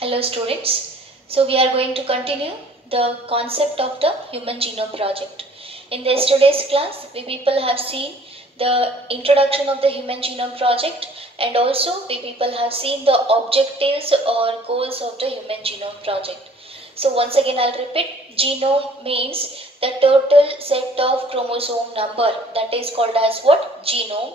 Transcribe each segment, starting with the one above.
Hello students. So we are going to continue the concept of the Human Genome Project. In yesterday's class, we people have seen the introduction of the Human Genome Project, and also we people have seen the objectives or goals of the Human Genome Project. So once again I'll repeat, genome means the total set of chromosome number, that is called as what? Genome.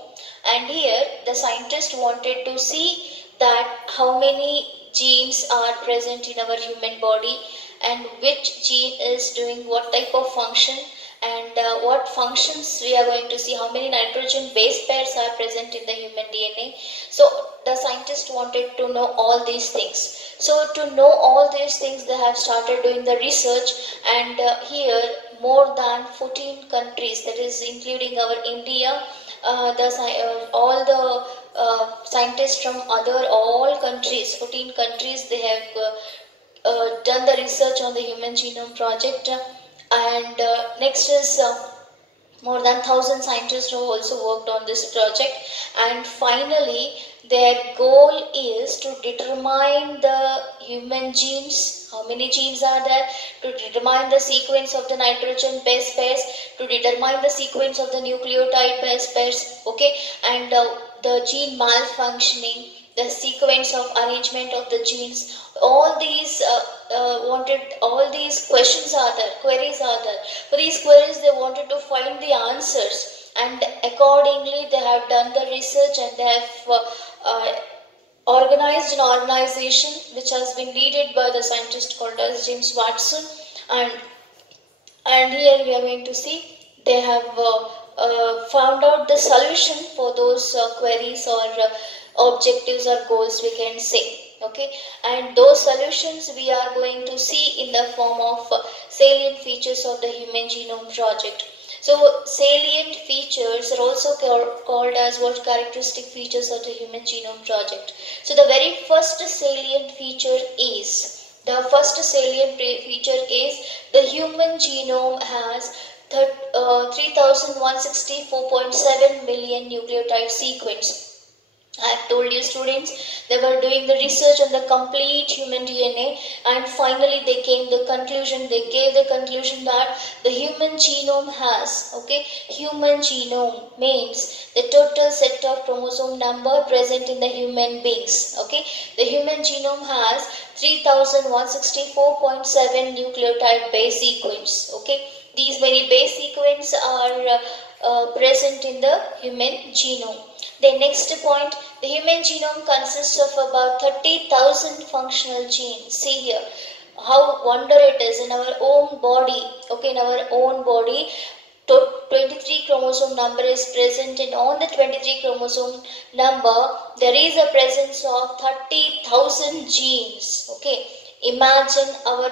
And here the scientist wanted to see that how many genes are present in our human body and which gene is doing what type of function, and what functions we are going to see, how many nitrogen base pairs are present in the human DNA. So the scientist wanted to know all these things. So to know all these things, they have started doing the research, and here more than 14 countries, that is including our India, all the scientists from all countries, 14 countries, they have done the research on the Human Genome Project. And next is more than 1,000 scientists who also worked on this project, and finally their goal is to determine the human genes, how many genes are there, to determine the sequence of the nitrogen base pairs, to determine the sequence of the nucleotide base pairs, okay, and the gene malfunctioning, the sequence of arrangement of the genes. All these all these questions are there, queries are there. For these queries, they wanted to find the answers, and accordingly they have done the research, and they have organized an organization which has been led by the scientist called as James Watson. And here we are going to see they have found out the solution for those queries or objectives or goals, we can say. Okay, and those solutions we are going to see in the form of salient features of the Human Genome Project. So salient features are also called as what? Characteristic features of the Human Genome Project. So the very first salient feature is, the human genome has 3164.7 million nucleotide sequence. I have told you students, they were doing the research on the complete human DNA, and finally they gave the conclusion that the human genome has, okay, human genome means the total set of chromosome number present in the human beings, okay. The human genome has 3164.7 nucleotide base sequence, okay. These many base sequences are present in the human genome. The next point, the human genome consists of about 30,000 functional genes. See here, how wonder it is in our own body. Okay, in our own body, 23 chromosome number is present, and on the 23 chromosome number, there is a presence of 30,000 genes. Okay, imagine our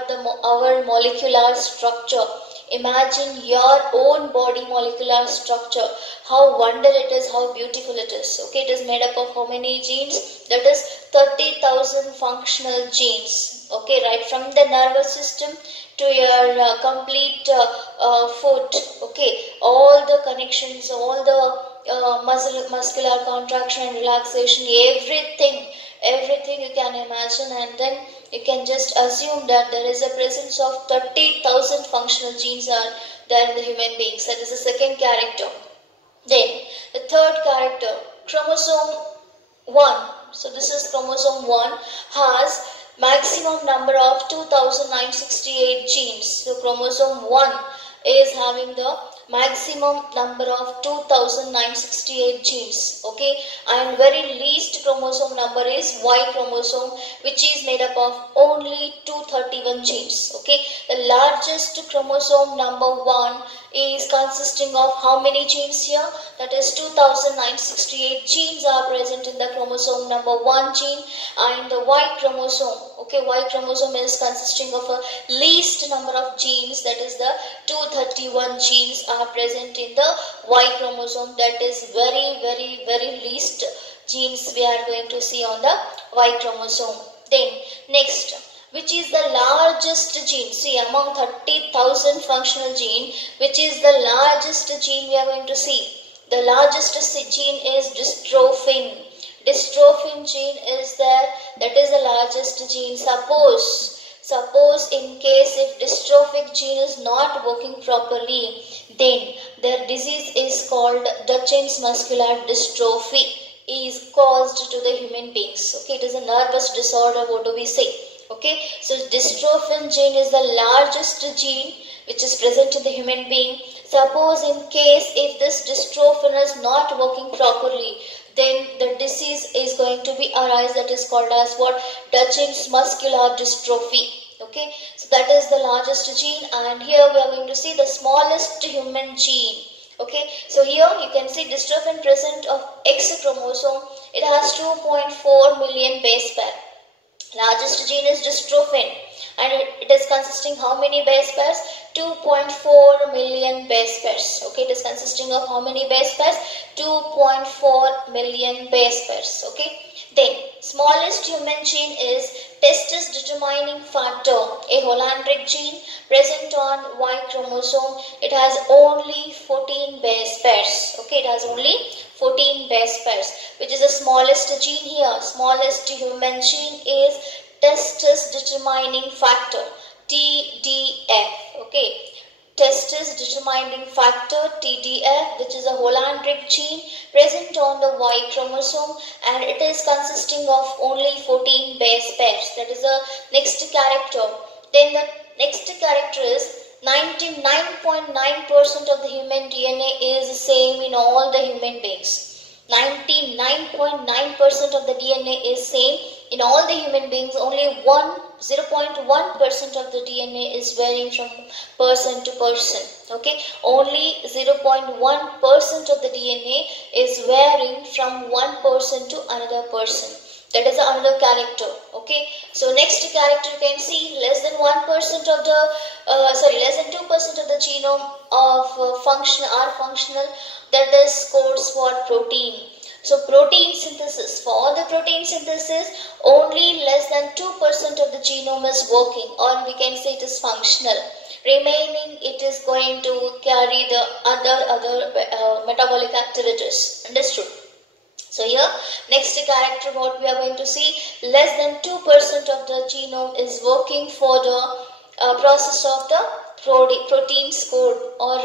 molecular structure. Imagine your own body molecular structure. How wonder it is, how beautiful it is. Okay, it is made up of how many genes? That is 30,000 functional genes. Okay, right from the nervous system to your complete foot. Okay, all the connections, all the muscular contraction and relaxation, everything you can imagine, and then you can just assume that there is a presence of 30,000 functional genes are there in the human beings. That is the second character. Then the third character, chromosome 1. So this is chromosome 1, has maximum number of 2,968 genes. So chromosome 1 is having the maximum number of 2,968 genes, okay, and very least chromosome number is Y chromosome, which is made up of only 231 genes, okay. The largest chromosome number 1 is consisting of how many genes here? That is 2,968 genes are present in the chromosome number 1 gene, and the Y chromosome, okay, Y chromosome is consisting of a least number of genes, that is the 231 genes are present in the Y chromosome. That is very least genes we are going to see on the Y chromosome. Then next, which is the largest gene? See, among 30,000 functional gene, which is the largest gene we are going to see? The largest gene is dystrophin. Dystrophin gene is there, that is the largest gene. Suppose in case if dystrophic gene is not working properly, then their disease is called Duchenne's muscular dystrophy, is caused to the human beings. Okay, it is a nervous disorder, what do we say? Okay, so dystrophin gene is the largest gene which is present in the human being. Suppose in case if this dystrophin is not working properly, then the disease is going to be arise, that is called as what? Duchenne's muscular dystrophy. Okay, so that is the largest gene, and here we are going to see the smallest human gene. Okay, so here you can see dystrophin present of X chromosome. It has 2.4 million base pair. Largest gene is dystrophin, and it is consisting how many base pairs? 2.4 million base pairs. Okay, it is consisting of how many base pairs? 2.4 million base pairs. Okay, then smallest human gene is testis determining factor, a Hollandric gene present on Y chromosome. It has only 14 base pairs. Okay, it has only 14 base pairs. Which is the smallest gene here? Smallest human gene is testis determining factor, TDF. Okay, testis determining factor, TDF, which is a Hollandric gene present on the Y chromosome, and it is consisting of only 14 base pairs. That is the next character. Then the next character is 99.9% of the human DNA is the same in all the human beings. 99.9% of the DNA is same in all the human beings. Only 0.1% of the DNA is varying from person to person. Okay, only 0.1% of the DNA is varying from one person to another person. That is another character. Okay, so next character you can see less than 1% of the less than 2% of the genome of functional. That is codes for protein. So protein synthesis, for all the protein synthesis, only less than 2% of the genome is working, or we can say it is functional. Remaining, it is going to carry the other metabolic activities. Understood? So here, next character what we are going to see, less than 2% of the genome is working for the process of the proteins code, or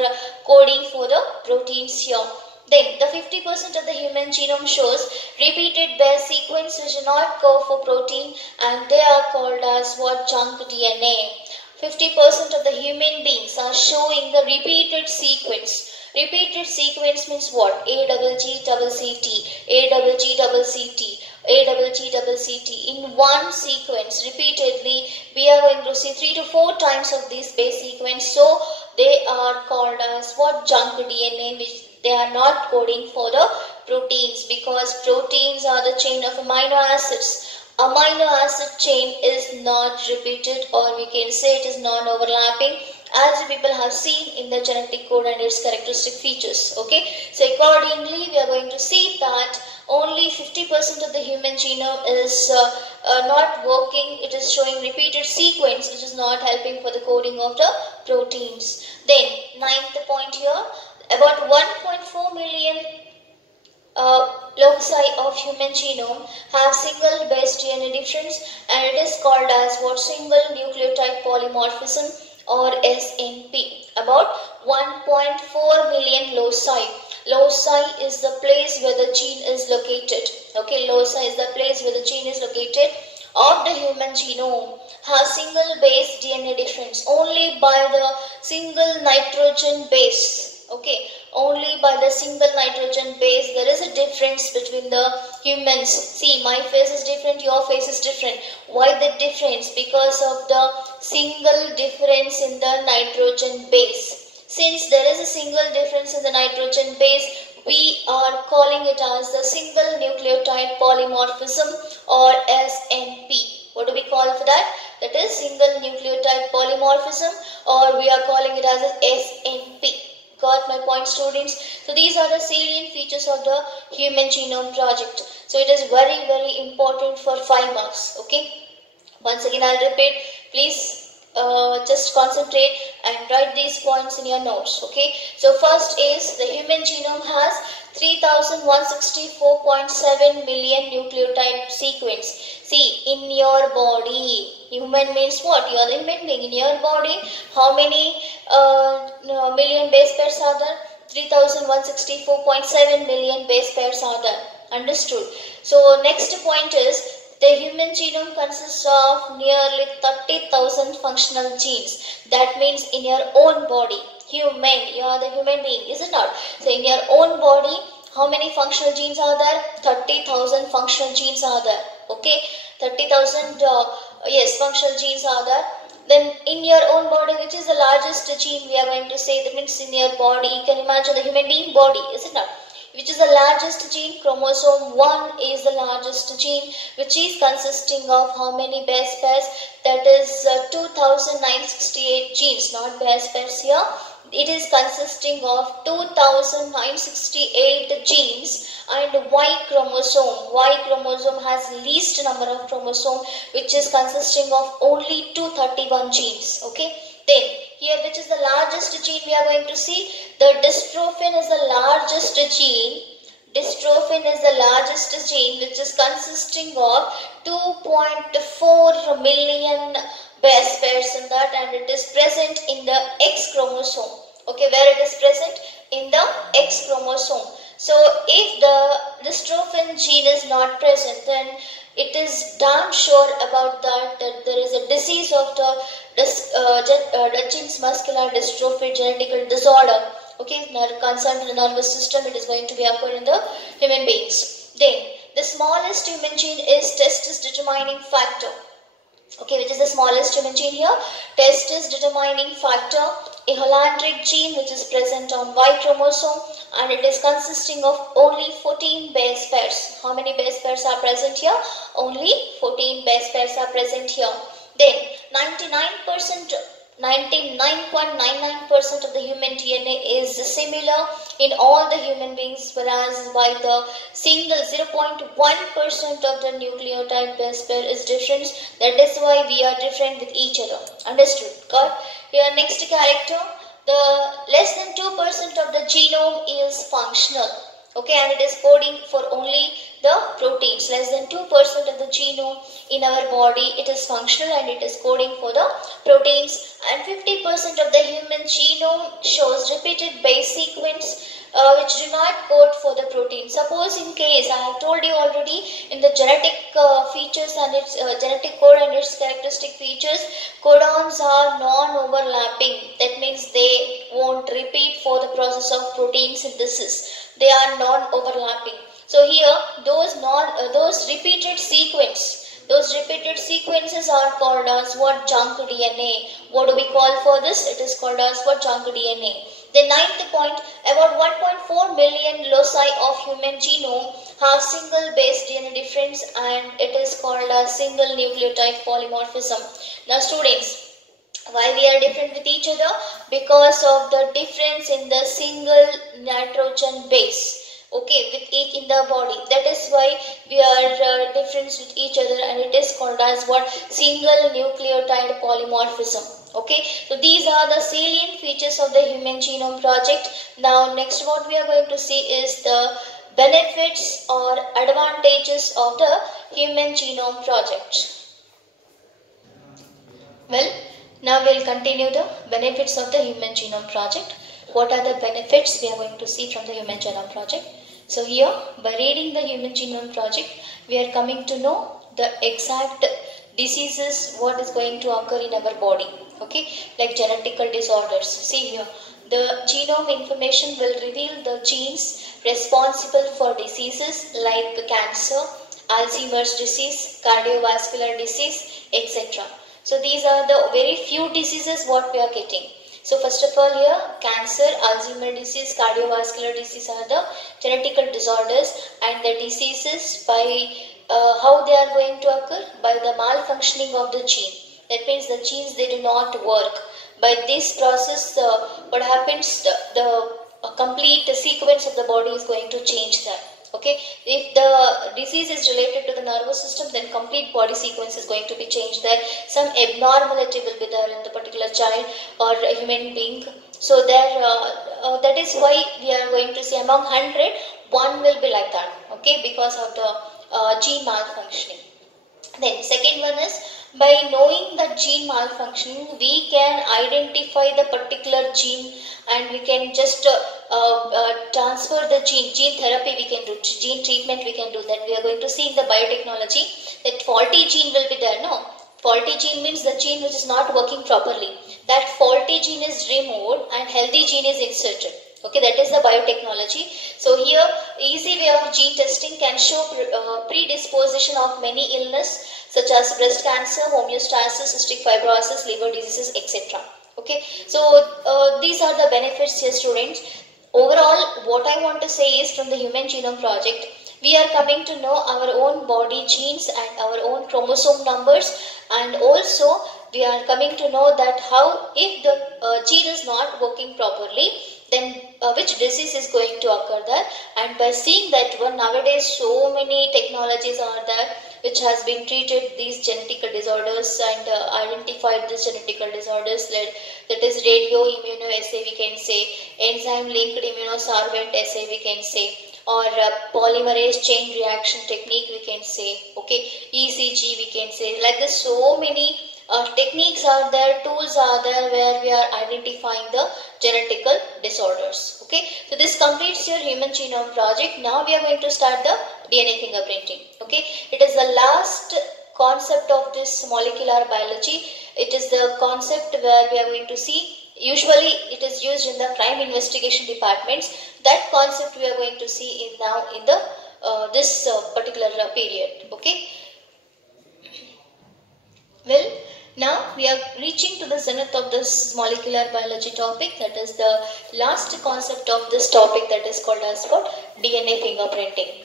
coding for the proteins here. Then the 50% of the human genome shows repeated base sequence which do not code for protein, and they are called as what? Junk DNA. 50% of the human beings are showing the repeated sequence. Repeated sequence means what? AGGCT, AGGCT, AGGCT. In one sequence, repeatedly, we are going to see 3 to 4 times of this base sequence. So they are called as what? Junk DNA, which they are not coding for the proteins, because proteins are the chain of amino acids. Amino acid chain is not repeated, or we can say it is non-overlapping, as people have seen in the genetic code and its characteristic features. Okay, so accordingly we are going to see that only 50% of the human genome is not working. It is showing repeated sequence which is not helping for the coding of the proteins. Then ninth point here, about 1.4 million loci of human genome have single base DNA difference, and it is called as what? Single nucleotide polymorphism, or SNP. About 1.4 million loci. Loci is the place where the gene is located. Okay, loci is the place where the gene is located of the human genome have single base DNA difference only by the single nitrogen base. Okay, only by the single nitrogen base there is a difference between the humans. See, my face is different, your face is different. Why the difference? Because of the single difference in the nitrogen base. Since there is a single difference in the nitrogen base, we are calling it as the single nucleotide polymorphism, or SNP. What do we call for that? That is single nucleotide polymorphism, or we are calling it as SNP. Got my point, students? So these are the salient features of the Human Genome Project. So it is very, very important for 5 marks. Okay. Once again, I'll repeat. Please just concentrate and write these points in your notes. Okay, so first is the human genome has 3164.7 million nucleotide sequence. See, in your body, human means what? You are the human being. In your body, how many million base pairs are there? 3164.7 million base pairs are there. Understood? So next point is the human genome consists of nearly 30,000 functional genes. That means in your own body, human, you are the human being, is it not? So in your own body, how many functional genes are there? 30,000 functional genes are there. Okay, 30,000 yes, functional genes are there. Then in your own body, which is the largest gene we are going to say, that means in your body, you can imagine the human being body, is it not? Which is the largest gene? Chromosome 1 is the largest gene, which is consisting of how many base pairs? That is 2,968 genes, not base pairs here. It is consisting of 2,968 genes, and Y chromosome has least number of chromosome, which is consisting of only 231 genes. Okay. Then here, which is the largest gene we are going to see? The dystrophin is the largest gene. Dystrophin is the largest gene, which is consisting of 2.4 million base pairs in that, and it is present in the X chromosome. Okay, where it is present? In the X chromosome. So if the dystrophin gene is not present, then it is damn sure about that there is a disease of the Duchenne's muscular dystrophy genetical disorder. Okay, concerned to the nervous system, it is going to be occurred in the human beings. Then the smallest human gene is testis determining factor. Okay, which is the smallest human gene here? Testis determining factor, a Hollandric gene which is present on Y chromosome, and it is consisting of only 14 base pairs. How many base pairs are present here? Only 14 base pairs are present here. Then 99.99% of the human DNA is similar in all the human beings, whereas by the single 0.1% of the nucleotide base pair is different. That is why we are different with each other. Understood? Got? Here next character, the less than 2% of the genome is functional. Okay, and it is coding for only the proteins. Less than 2% of the genome in our body, it is functional and it is coding for the proteins. And 50% of the human genome shows repeated base sequence which do not code for the protein. Suppose in case, I have told you already, in the genetic features and its genetic code and its characteristic features, codons are non-overlapping. That means they won't repeat for the process of protein synthesis. They are non-overlapping. So here, those repeated sequences are called as what? Junk DNA. What do we call for this? It is called as what? Junk DNA. The ninth point, about 1.4 million loci of human genome have single base DNA difference, and it is called as single nucleotide polymorphism. Now students, why we are different with each other? Because of the difference in the single nitrogen base. Okay, with each in the body. That is why we are different with each other, and it is called as what? Single nucleotide polymorphism. Okay, so these are the salient features of the Human Genome Project. Now next what we are going to see is the benefits or advantages of the Human Genome Project. Well, now we will continue the benefits of the Human Genome Project. What are the benefits we are going to see from the Human Genome Project? So here, by reading the Human Genome Project, we are coming to know the exact diseases what is going to occur in our body. Okay, like genetical disorders. See here, the genome information will reveal the genes responsible for diseases like cancer, Alzheimer's disease, cardiovascular disease, etc. So these are the very few diseases what we are getting. So first of all here, cancer, Alzheimer's disease, cardiovascular disease are the genetical disorders, and the diseases by how they are going to occur? By the malfunctioning of the gene. That means the genes, they do not work. By this process, what happens? The complete sequence of the body is going to change that. Okay, if the disease is related to the nervous system, then complete body sequence is going to be changed there. Some abnormality will be there in the particular child or a human being. So there, that is why we are going to see among 100, one will be like that. Okay, because of the gene malfunctioning. Then second one is, by knowing the gene malfunctioning, we can identify the particular gene and we can just transfer the gene therapy we can do, gene treatment we can do. Then we are going to see in the biotechnology that faulty gene will be there. No, faulty gene means the gene which is not working properly. That faulty gene is removed and healthy gene is inserted. Okay, that is the biotechnology. So here, easy way of gene testing can show predisposition of many illness such as breast cancer, homeostasis, cystic fibrosis, liver diseases, etc. Okay, so these are the benefits here, students. Overall, what I want to say is, from the Human Genome Project, we are coming to know our own body genes and our own chromosome numbers, and also we are coming to know that how, if the gene is not working properly, then which disease is going to occur there. And by seeing that one, nowadays so many technologies are there which has been treated these genetical disorders and identified these genetical disorders, that is radio immunoassay we can say, enzyme linked immunosorbent assay we can say, or polymerase chain reaction technique we can say, okay, ECG we can say. Like this, so many techniques are there, tools are there where we are identifying the genetical disorders. Okay, so this completes your Human Genome Project. Now we are going to start the DNA fingerprinting. Okay, it is the last concept of this molecular biology. It is the concept where we are going to see. Usually it is used in the crime investigation departments. That concept we are going to see now in the this particular period. Okay. Well, now we are reaching to the zenith of this molecular biology topic. That is the last concept of this topic, that is called as what? DNA fingerprinting.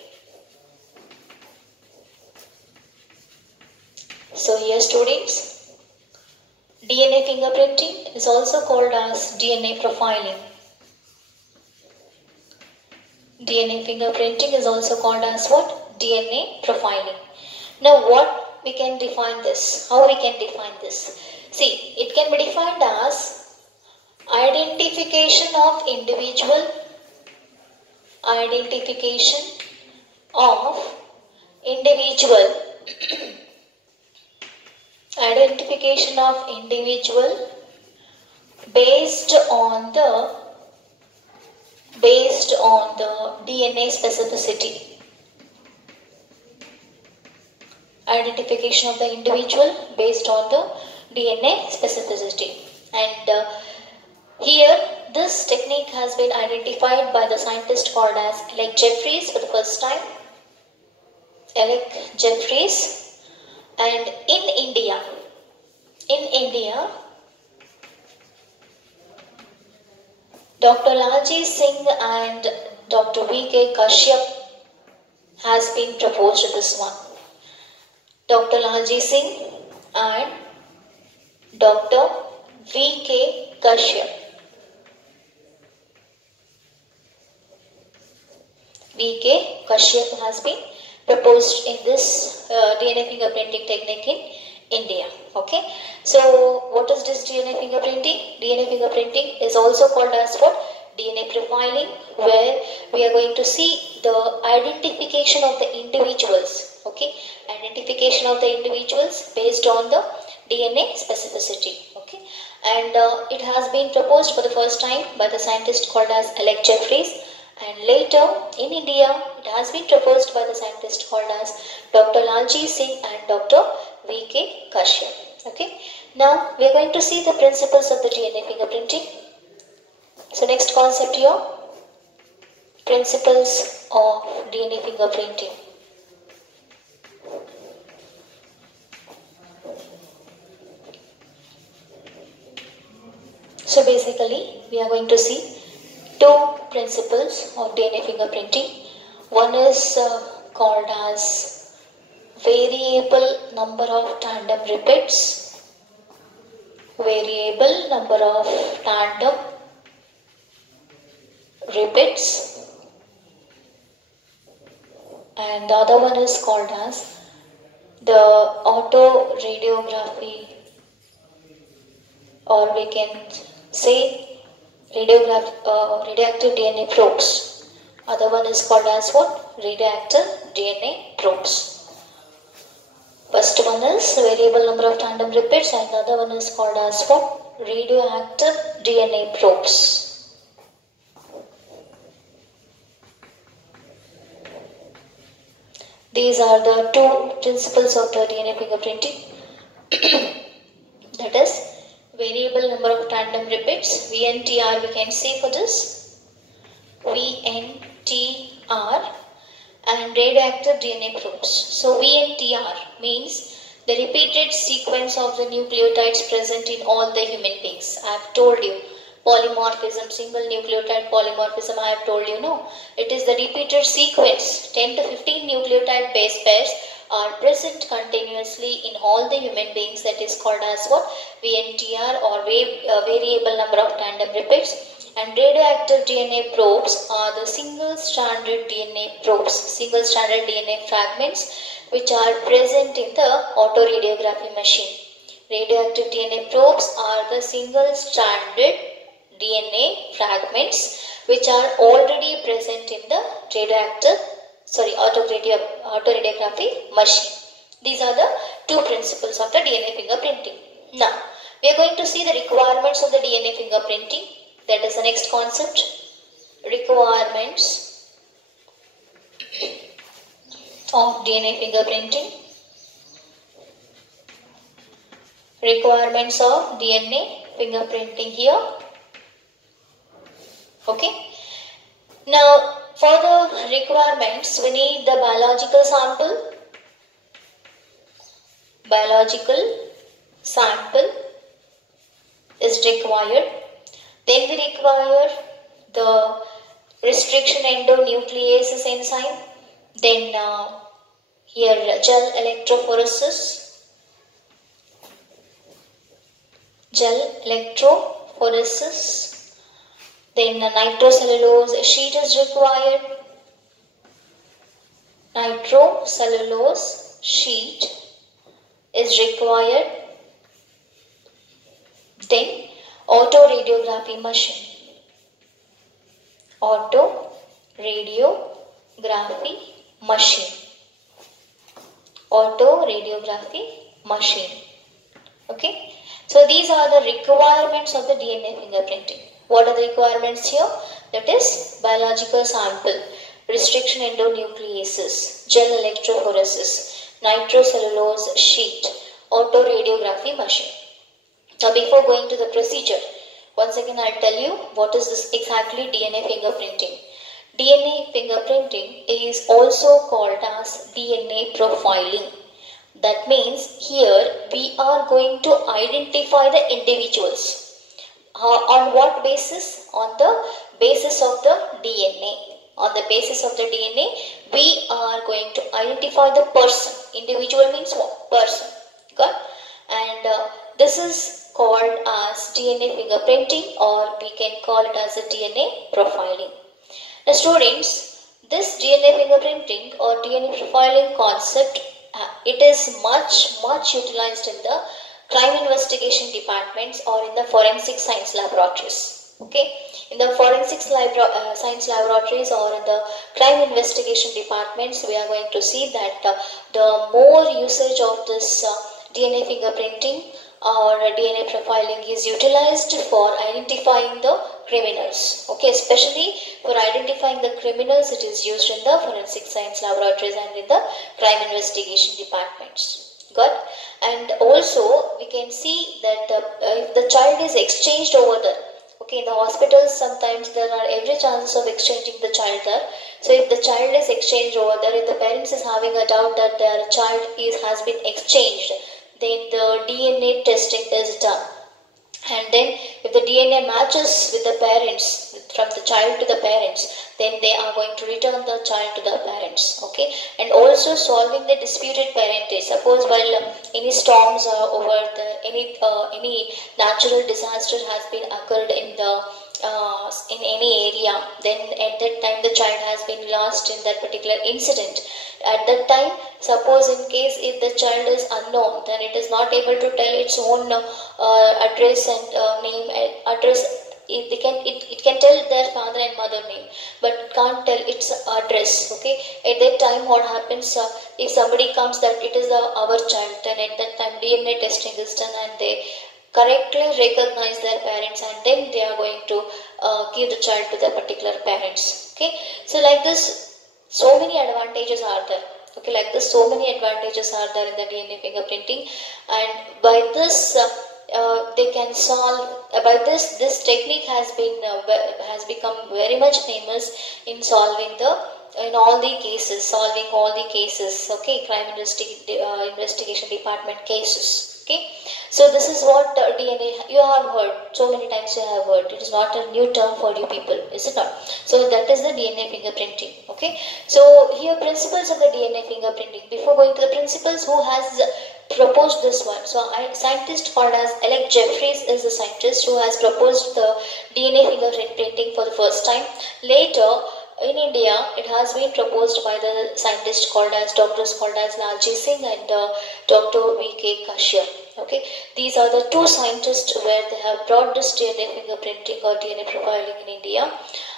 So here, students, DNA fingerprinting is also called as DNA profiling. DNA fingerprinting is also called as what? DNA profiling. Now what we can define this? How we can define this? See, it can be defined as identification of individual, identification of individual based on the DNA specificity. Identification of the individual based on the DNA specificity. And here this technique has been identified by the scientist called as Alec Jeffreys for the first time. Alec Jeffreys. And in India, Dr. Lalji Singh and Dr. V.K. Kashyap has been proposed this one. Dr. Lalji Singh and Dr. V.K. Kashyap. V.K. Kashyap has been proposed in this DNA fingerprinting technique in India. Okay. So what is this DNA fingerprinting? DNA fingerprinting is also called as what? DNA profiling, where we are going to see the identification of the individuals. Okay. Identification of the individuals based on the DNA specificity. Okay. And it has been proposed for the first time by the scientist called as Alec Jeffreys. And later in India, it has been proposed by the scientist called as Dr. Lalji Singh and Dr. V.K. Kashyap. Okay. Now we are going to see the principles of the DNA fingerprinting. So next concept here, principles of DNA fingerprinting. So basically, we are going to see two principles of DNA fingerprinting. One is called as variable number of tandem repeats. Variable number of tandem repeats. and the other one is called as the autoradiography, or we can say radioactive DNA probes. Other one is called as what? Radioactive DNA probes. First one is variable number of tandem repeats, and the other one is called as what? Radioactive DNA probes. These are the two principles of the DNA fingerprinting. That is variable number of tandem repeats, VNTR we can say for this, VNTR, and radioactive DNA probes. So VNTR means the repeated sequence of the nucleotides present in all the human beings. I have told you polymorphism, single nucleotide polymorphism, I have told you, no. It is the repeated sequence. 10 to 15 nucleotide base pairs are present continuously in all the human beings. That is called as what? VNTR, or variable number of tandem repeats. And radioactive DNA probes are the single-stranded DNA probes, single-stranded DNA fragments which are present in the autoradiography machine. Radioactive DNA probes are the single-stranded DNA fragments which are already present in the autoradiography machine. These are the two principles of the DNA fingerprinting. Now, we are going to see the requirements of the DNA fingerprinting. That is the next concept. Requirements of DNA fingerprinting. Requirements of DNA fingerprinting here. Okay. Now, for the requirements, we need the biological sample. Biological sample is required. Then we require the restriction endonucleases enzyme. Then here gel electrophoresis. Then nitrocellulose sheet is required. Nitrocellulose sheet is required. Then autoradiography machine. Autoradiography machine. Okay. So these are the requirements of the DNA fingerprinting. What are the requirements here? That is biological sample, restriction endonucleases, gel electrophoresis, nitrocellulose sheet, autoradiography machine. Now before going to the procedure, once again I'll tell you what is this exactly DNA fingerprinting. DNA fingerprinting is also called as DNA profiling. That means here we are going to identify the individuals. On what basis? On the basis of the DNA. On the basis of the DNA, we are going to identify the person. Individual means what? Person. Got? And this is called as DNA fingerprinting, or we can call it as a DNA profiling. Now students, this DNA fingerprinting or DNA profiling concept, it is much utilized in the crime investigation departments or in the forensic science laboratories. Okay, in the forensic science laboratories or in the crime investigation departments, we are going to see that the more usage of this DNA fingerprinting or DNA profiling is utilized for identifying the criminals. Okay, especially for identifying the criminals, it is used in the forensic science laboratories and in the crime investigation departments. Got? And also we can see that if the child is exchanged over there, okay, in the hospitals sometimes there are every chances of exchanging the child there. So if the child is exchanged over there, if the parents is having a doubt that their child has been exchanged, then the DNA testing is done. And then if the DNA matches with the parents, from the child to the parents, then they are going to return the child to the parents. Okay, and also solving the disputed parentage. Suppose while any storms are over, any natural disaster has been occurred in the in any area, then at that time the child has been lost in that particular incident. At that time, suppose in case if the child is unknown, then it is not able to tell its own address and name address. It can tell their father and mother name, but it can't tell its address. Okay, at that time what happens, if somebody comes that it is our child, then at that time DNA testing is done and they correctly recognize their parents, and then they are going to give the child to the particular parents. Okay, so like this, so many advantages are there. Okay, like this, so many advantages are there in the DNA fingerprinting, and by this they can solve. By this technique has become very much famous in solving all the cases, solving all the cases. Okay, crime investigation department cases. Okay, so this is what DNA, you have heard, so many times you have heard, it is not a new term for you people, is it not? So that is the DNA fingerprinting. Okay, so here principles of the DNA fingerprinting. Before going to the principles, who has proposed this one? So a scientist called as Alec Jeffreys is the scientist who has proposed the DNA fingerprinting for the first time. Later, in India, it has been proposed by the scientists doctors called as Lalji Singh and Dr. V.K. Kashyap. Okay, these are the two scientists where they have brought this DNA fingerprinting or DNA profiling in India.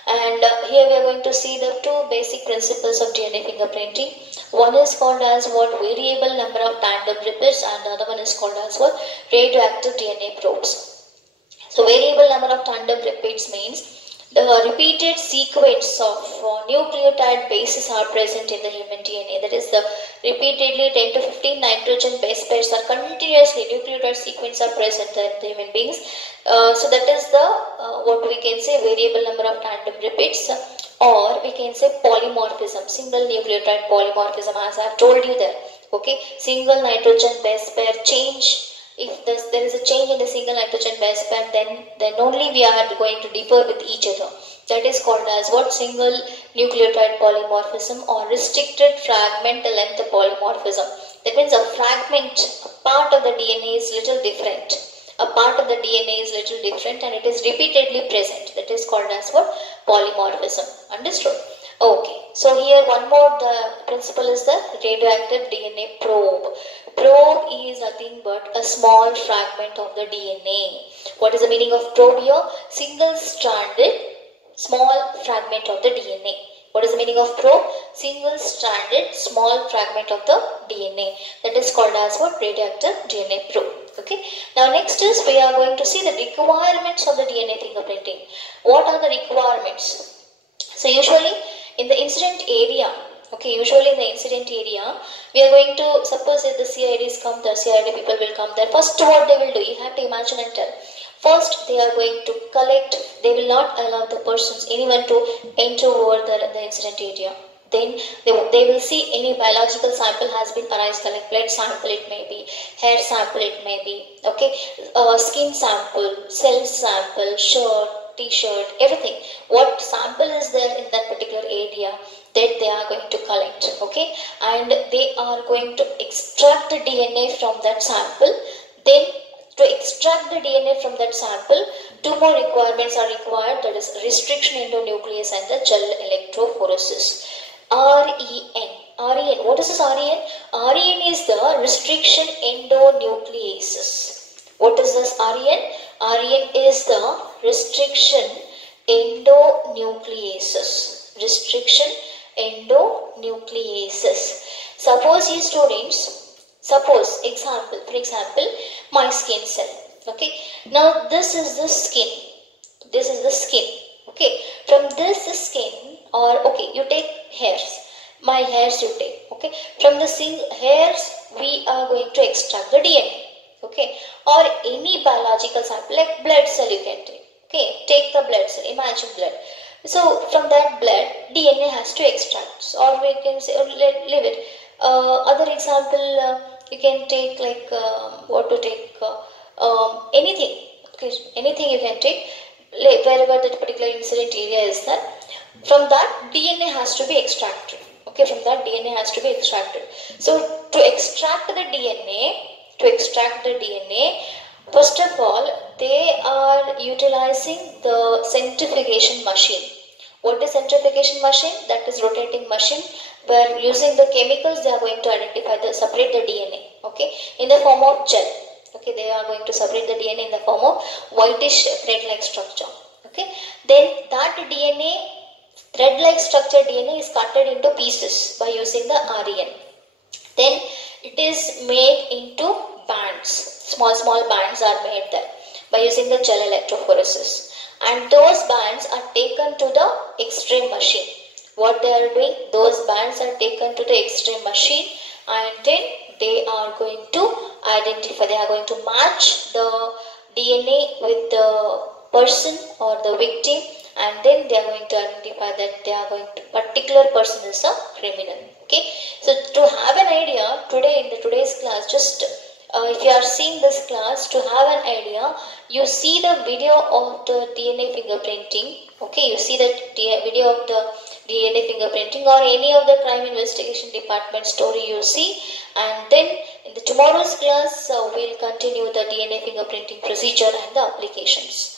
And here we are going to see the two basic principles of DNA fingerprinting. One is called as what, variable number of tandem repeats, and the other one is called as what, radioactive DNA probes. So variable number of tandem repeats means the repeated sequence of nucleotide bases are present in the human DNA. That is, the repeatedly 10 to 15 nitrogen base pairs are continuously, nucleotide sequence are present in the human beings. So that is the what we can say, variable number of tandem repeats, or we can say polymorphism, single nucleotide polymorphism, as I have told you there. Okay, single nitrogen base pair change. If there is a change in the single nitrogen base pair, then only we are going to differ with each other. That is called as what, single nucleotide polymorphism or restricted fragment length polymorphism. That means a fragment, a part of the DNA is little different. A part of the DNA is little different and it is repeatedly present. That is called as what, polymorphism. Understood? Okay, so here one more, the principle is the radioactive DNA probe. Probe is nothing but a small fragment of the DNA. What is the meaning of probe here? Single-stranded small fragment of the DNA. What is the meaning of probe? Single-stranded small fragment of the DNA. That is called as what, radioactive DNA probe. Okay. Now next is we are going to see the requirements of the DNA fingerprinting. What are the requirements? So usually in the incident area, okay, usually in the incident area, we are going to, suppose if the CIDs come, the CID people will come there. First what they will do, you have to imagine and tell. First they are going to collect, they will not allow the persons, anyone to enter over there in the incident area. Then they will see any biological sample has been arised, like blood sample it may be, hair sample it may be, okay, skin sample, cell sample, shirt, t-shirt, everything. What sample is there in that particular area that they are going to collect, okay, and they are going to extract the DNA from that sample. Then to extract the DNA from that sample, two more requirements are required, that is restriction endonuclease and the gel electrophoresis. REN. What is this REN? REN is the restriction endonucleases. What is this REN? REN is the restriction endonucleases. Restriction endonucleases. Suppose you students, suppose for example, my skin cell. Okay. Now this is the skin. This is the skin. Okay. From this skin, or okay, you take hairs. My hairs you take. Okay. From the hairs, we are going to extract the DNA. Okay. Or any biological sample, like blood cell you can take. Okay. Take the blood cell. Imagine blood. So from that blood, DNA has to extract. Or we can say, or leave it. Other example, you can take like anything. Okay. Anything you can take. Wherever that particular incident area is there, from that DNA has to be extracted. Okay, from that DNA has to be extracted. So to extract the DNA, First of all, they are utilizing the centrifugation machine. What is centrifugation machine? That is rotating machine where using the chemicals they are going to identify separate the DNA, okay, in the form of gel. Okay, they are going to separate the DNA in the form of whitish thread-like structure. Okay, then that DNA, thread-like structure DNA is cutted into pieces by using the REN. Then it is made into bands. Small bands are made there by using the gel electrophoresis. And those bands are taken to the X-ray machine. What they are doing, those bands are taken to the X-ray machine, and then they are going to identify, they are going to match the DNA with the person or the victim, and then they are going to identify that they are going to, particular person is a criminal. Okay, so to have an idea, today in today's class, just if you are seeing this class, to have an idea, you see the video of the DNA fingerprinting. Okay, you see the video of the DNA fingerprinting or any of the crime investigation department story you see, and then in the tomorrow's class we'll continue the DNA fingerprinting procedure and the applications.